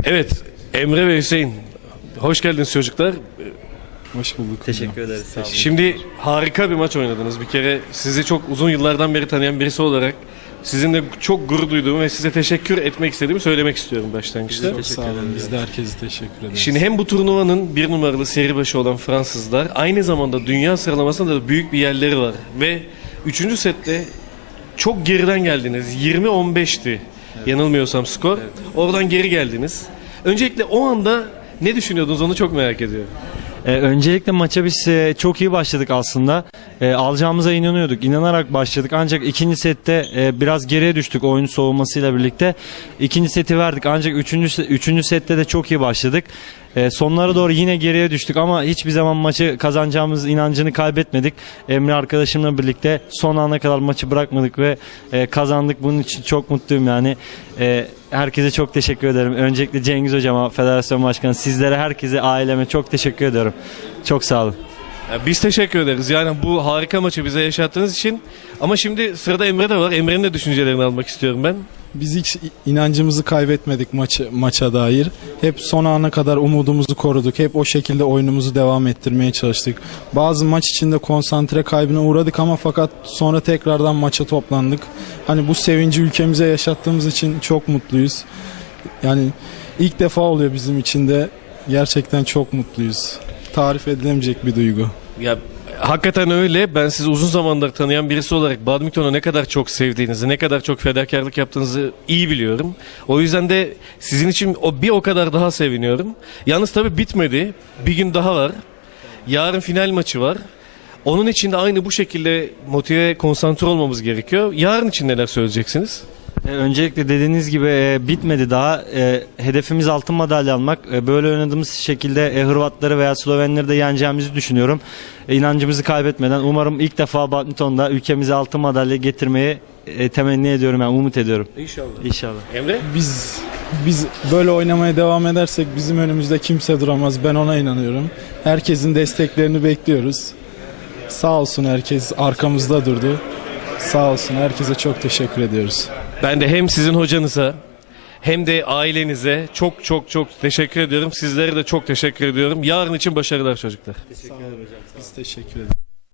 Evet, Emre ve Hüseyin. Hoş geldiniz çocuklar. Hoş bulduk. Teşekkür ederiz. Sağ olun. Şimdi harika bir maç oynadınız. Bir kere sizi çok uzun yıllardan beri tanıyan birisi olarak sizinle çok gurur duyduğumu ve size teşekkür etmek istediğimi söylemek istiyorum başlangıçta. Çok sağ olun. Biz de herkese teşekkür ederiz. Şimdi hem bu turnuvanın bir numaralı seri başı olan Fransızlar, aynı zamanda dünya sıralamasında da büyük bir yerleri var. Ve 3. sette çok geriden geldiniz. 20-15'ti yanılmıyorsam skor. Oradan geri geldiniz. Öncelikle o anda ne düşünüyordunuz onu çok merak ediyorum. Öncelikle maça biz çok iyi başladık aslında. Alacağımıza inanıyorduk. İnanarak başladık. Ancak ikinci sette biraz geriye düştük oyun soğumasıyla birlikte. İkinci seti verdik. Ancak üçüncü sette de çok iyi başladık. Sonlara doğru yine geriye düştük ama hiçbir zaman maçı kazanacağımız inancını kaybetmedik. Emre arkadaşımla birlikte son ana kadar maçı bırakmadık ve kazandık. Bunun için çok mutluyum yani. Herkese çok teşekkür ederim. Öncelikle Cengiz Hocama, Federasyon Başkanı, sizlere, herkese, aileme çok teşekkür ediyorum. Çok sağ olun. Biz teşekkür ederiz. Yani bu harika maçı bize yaşattığınız için. Ama şimdi sırada Emre de var. Emre'nin de düşüncelerini almak istiyorum ben. Biz hiç inancımızı kaybetmedik maça dair. Hep son ana kadar umudumuzu koruduk. Hep o şekilde oyunumuzu devam ettirmeye çalıştık. Bazı maç içinde konsantre kaybına uğradık ama fakat sonra tekrardan maça toplandık. Hani bu sevinci ülkemize yaşattığımız için çok mutluyuz. Yani ilk defa oluyor bizim için de. Gerçekten çok mutluyuz. Tarif edilemeyecek bir duygu. Ya hakikaten öyle. Ben sizi uzun zamandır tanıyan birisi olarak badmintonu ne kadar çok sevdiğinizi, ne kadar çok fedakarlık yaptığınızı iyi biliyorum. O yüzden de sizin için o kadar daha seviniyorum. Yalnız tabii bitmedi. Bir gün daha var. Yarın final maçı var. Onun için de aynı bu şekilde motive, konsantre olmamız gerekiyor. Yarın için neler söyleyeceksiniz? Öncelikle dediğiniz gibi bitmedi daha. Hedefimiz altın madalya almak. Böyle oynadığımız şekilde Hırvatları veya Slovenleri de yeneceğimizi düşünüyorum. İnancımızı kaybetmeden umarım ilk defa badmintonda ülkemize altın madalya getirmeyi temenni ediyorum, yani umut ediyorum. İnşallah. İnşallah. Emre? Biz böyle oynamaya devam edersek bizim önümüzde kimse duramaz. Ben ona inanıyorum. Herkesin desteklerini bekliyoruz. Sağ olsun, herkes arkamızda durdu. Sağ olsun, herkese çok teşekkür ediyoruz. Ben de hem sizin hocanıza hem de ailenize çok çok çok teşekkür ediyorum. Sizlere de çok teşekkür ediyorum. Yarın için başarılar çocuklar. Biz teşekkür ederiz.